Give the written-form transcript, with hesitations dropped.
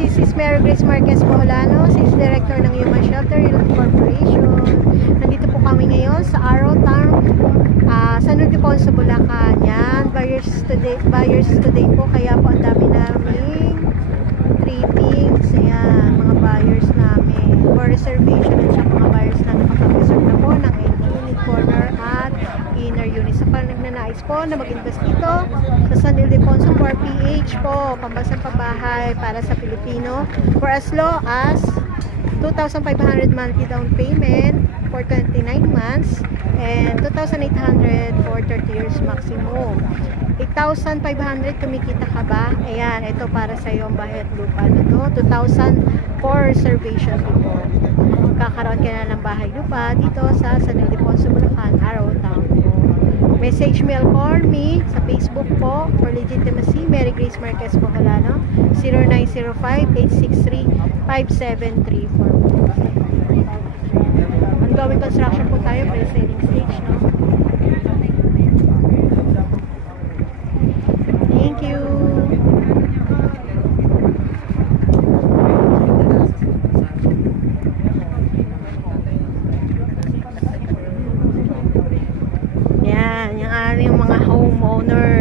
this is Mary Grace Marquez Poholano, Sales Director ng Human Shelter Unit Corporation. Nandito po kami ngayon sa Arrow Town, San Ildefonso, Bulacan. Yan, buyers today po, kaya po ang dami naming trippings. Ayan, mga buyers namin for reservation at saka mga buyers na nakapag-reserve na po ng unit, corner at inner unit. Sa nagnanais po na mag-invest dito sa San Ildefonso for PH po, pambansang pabahay para sa Pilipino, for as low as 2,500 monthly down payment for 29 months and 2,800 for 30 years maximum. 8,500 kumikita ka ba? Ayan, ito para sa iyo ang bahay at lupa na to. 2,000 for reservation po. Kakaroon ka na ng bahay lupa dito sa San Ildefonso, Bulacan, Arrow Town po. Message me or call me sa Facebook po for legitimacy, Mary Grace Marquez Poholano, 0905-863-5734. Ongoing construction po tayo, pre-selling stage, no? Thank you. Yan, yung mga homeowner